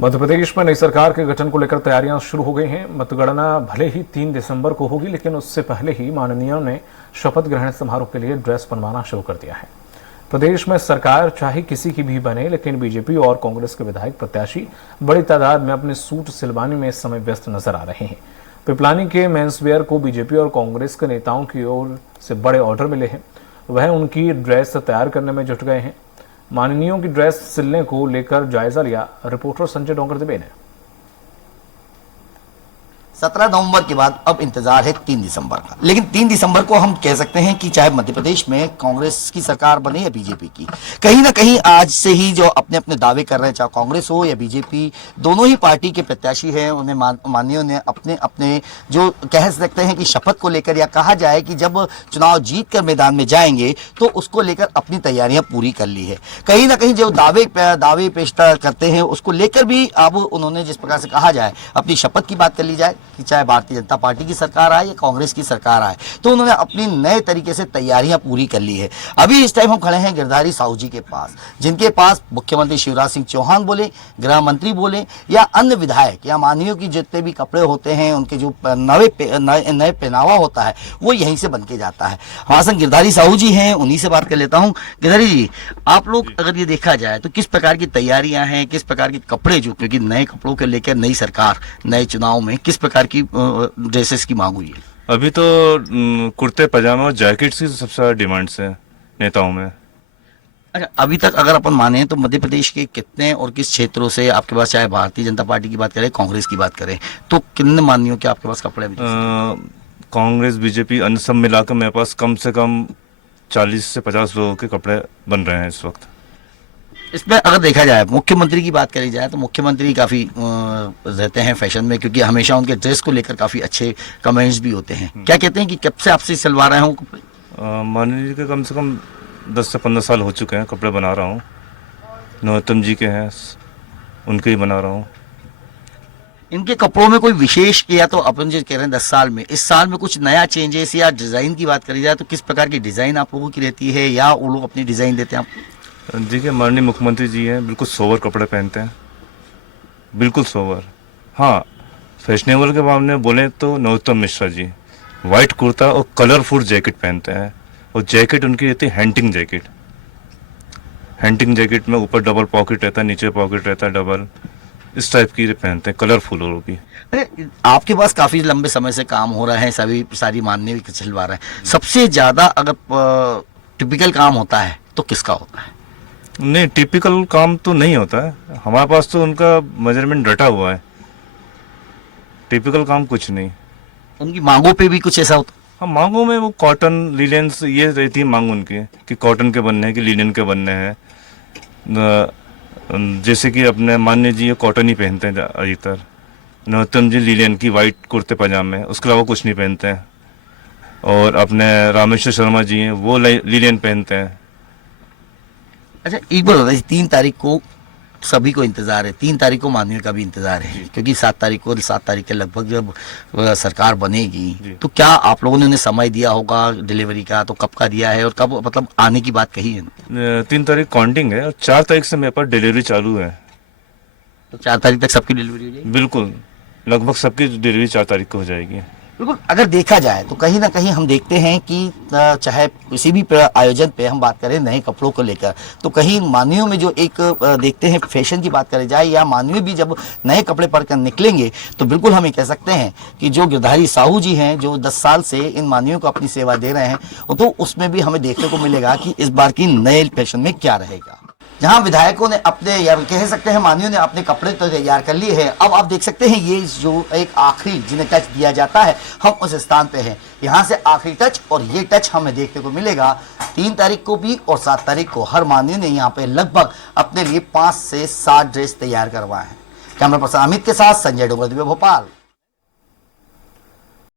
मध्य प्रदेश में नई सरकार के गठन को लेकर तैयारियां शुरू हो गई हैं। मतगणना भले ही 3 दिसंबर को होगी, लेकिन उससे पहले ही माननीयों ने शपथ ग्रहण समारोह के लिए ड्रेस बनवाना शुरू कर दिया है। प्रदेश में सरकार चाहे किसी की भी बने, लेकिन बीजेपी और कांग्रेस के विधायक प्रत्याशी बड़ी तादाद में अपने सूट सिलवाने में इस समय व्यस्त नजर आ रहे हैं। पिपलानी के मेंसवेयर को बीजेपी और कांग्रेस के नेताओं की ओर से बड़े ऑर्डर मिले हैं। वह उनकी ड्रेस तैयार करने में जुट गए हैं। माननीयों की ड्रेस सिलने को लेकर जायजा लिया रिपोर्टर संजय डोंगर दुबे ने। 17 नवंबर के बाद अब इंतजार है 3 दिसंबर का। लेकिन 3 दिसंबर को हम कह सकते हैं कि चाहे मध्य प्रदेश में कांग्रेस की सरकार बने या बीजेपी की, कहीं ना कहीं आज से ही जो अपने अपने दावे कर रहे हैं, चाहे कांग्रेस हो या बीजेपी, दोनों ही पार्टी के प्रत्याशी हैं, उन्हें माननीयों ने अपने अपने जो कह सकते हैं कि शपथ को लेकर, या कहा जाए कि जब चुनाव जीत कर मैदान में जाएंगे तो उसको लेकर अपनी तैयारियां पूरी कर ली है। कहीं ना कहीं जो दावे पेश करते हैं उसको लेकर भी अब उन्होंने जिस प्रकार से कहा जाए अपनी शपथ की बात कर ली जाए कि चाहे भारतीय जनता पार्टी की सरकार आए या कांग्रेस की सरकार आए, तो उन्होंने अपनी नए तरीके से तैयारियां पूरी कर ली है। अभी इस टाइम हम खड़े हैं गिरधारी साहू जी के पास, जिनके पास मुख्यमंत्री शिवराज सिंह चौहान बोले, गृह मंत्री बोले या अन्य विधायक या माननीयों की जितने भी कपड़े होते हैं, उनके जो नए पहनावा होता है वो यहीं से बन के जाता है। हमारे संग गिरधारी साहू जी हैं, उन्हीं से बात कर लेता हूँ। गिरधारी जी, आप लोग अगर ये देखा जाए तो किस प्रकार की तैयारियां हैं, किस प्रकार के कपड़े, जो क्योंकि नए कपड़ों को लेकर नई सरकार नए चुनाव में किस प्रकार की ड्रेसेस की मांग हुई है? अभी तो कुर्ते पजामा और जैकेट्स की सबसे ज्यादा डिमांड्स है नेताओं में। अच्छा, अभी तक अगर अपन माने तो मध्य प्रदेश के कितने और किस क्षेत्रों से आपके पास, चाहे भारतीय जनता पार्टी की बात करें, कांग्रेस की बात करें, तो कितने माननीयों के आपके पास कपड़े? कांग्रेस, बीजेपी, अन्य सब मिलाकर मेरे पास कम से कम 40 से 50 लोगों के कपड़े बन रहे हैं इस वक्त। इसमें अगर देखा जाए, मुख्यमंत्री की बात करी जाए तो मुख्यमंत्री काफ़ी रहते हैं फैशन में, क्योंकि हमेशा उनके ड्रेस को लेकर काफ़ी अच्छे कमेंट्स भी होते हैं। क्या कहते हैं कि कब से आपसे सिलवा रहे हूँ कपड़े? माननीय जी के कम से कम 10 से 15 साल हो चुके हैं कपड़े बना रहा हूँ। नरोत्तम जी के हैं, उनके ही बना रहा हूँ। इनके कपड़ों में कोई विशेष, या तो अपन जो कह रहे हैं 10 साल में, इस साल में कुछ नया चेंजेस या डिज़ाइन की बात करी जाए तो किस प्रकार की डिज़ाइन आप लोगों की रहती है, या वो लोग अपनी डिज़ाइन देते हैं आपको? देखिए, माननीय मुख्यमंत्री जी हैं, बिल्कुल सोवर कपड़े पहनते हैं, बिल्कुल सोवर। हाँ, फैशनेबल के मामले में बोले तो नरोत्तम मिश्रा जी वाइट कुर्ता और कलरफुल जैकेट पहनते हैं, और जैकेट उनकी रहती है हैंटिंग जैकेट। हैंटिंग जैकेट में ऊपर डबल पॉकेट रहता है, नीचे पॉकेट रहता है डबल, इस टाइप की पहनते हैं, कलरफुल और भी। आपके पास काफ़ी लंबे समय से काम हो रहा है, सारी माननीय भी सिलवा रहे हैं। सबसे ज़्यादा अगर टिपिकल काम होता है तो किसका होता है? नहीं, टिपिकल काम तो नहीं होता है हमारे पास, तो उनका मेजरमेंट रटा हुआ है। टिपिकल काम कुछ नहीं। उनकी मांगों पे भी कुछ ऐसा होता? हाँ, मांगों में वो कॉटन, लिनेन्स, ये रहती है मांग उनकी कि कॉटन के बनने हैं कि लिनेन के बनने हैं। जैसे कि अपने मान्य जी ये कॉटन ही पहनते हैं अधिकतर, नरोत्तम जी लिनेन की वाइट कुर्ते पजामे, उसके अलावा कुछ नहीं पहनते हैं। और अपने रामेश्वर शर्मा जी हैं, वो लिनेन पहनते हैं। अच्छा, एक बार बताइए, 3 तारीख को सभी को इंतजार है, 3 तारीख को माननीय का भी इंतजार है, क्योंकि 7 तारीख के लगभग जब सरकार बनेगी तो क्या आप लोगों ने उन्हें समय दिया होगा डिलीवरी का, तो कब का दिया है और कब मतलब आने की बात कही है? 3 तारीख काउंटिंग है और 4 तारीख से मेरे पास डिलीवरी चालू है। तो 4 तारीख तक सबकी डिलीवरी हो जाएगी? बिल्कुल, लगभग सबकी डिलीवरी 4 तारीख को हो जाएगी। बिल्कुल। अगर देखा जाए तो कहीं ना कहीं हम देखते हैं कि चाहे किसी भी आयोजन पे हम बात करें नए कपड़ों को लेकर, तो कहीं माननीयों में जो एक देखते हैं फैशन की बात करी जाए, या माननीय भी जब नए कपड़े पहनकर निकलेंगे तो बिल्कुल हम ये कह सकते हैं कि जो गिरधारी साहू जी हैं, जो 10 साल से इन माननीयों को अपनी सेवा दे रहे हैं, तो उसमें भी हमें देखने को मिलेगा कि इस बार की नए फैशन में क्या रहेगा। जहां विधायकों ने अपने, या कह सकते हैं माननीयों ने अपने कपड़े तो तैयार कर लिए हैं, अब आप देख सकते हैं ये जो एक आखिरी जिन्हें टच दिया जाता है, हम उस स्थान पे हैं। यहां से आखिरी टच, और ये टच हमें देखने को मिलेगा 3 तारीख को भी और 7 तारीख को। हर माननीय ने यहाँ पे लगभग अपने लिए 5 से 7 ड्रेस तैयार करवाए हैं। कैमरा पर्सन अमित के साथ संजय डोंगर दुबे, भोपाल।